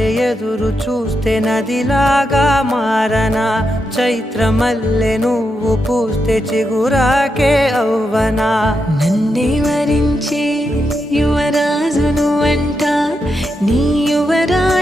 వలె ఎదురు చూస్తే నదిలాగా మారనా, చైత్రమల్లె నువ్వు పూస్తే చిగురాకే అవ్వనా. నన్నే వరించే యువరాజును అంట నీ యువరాజు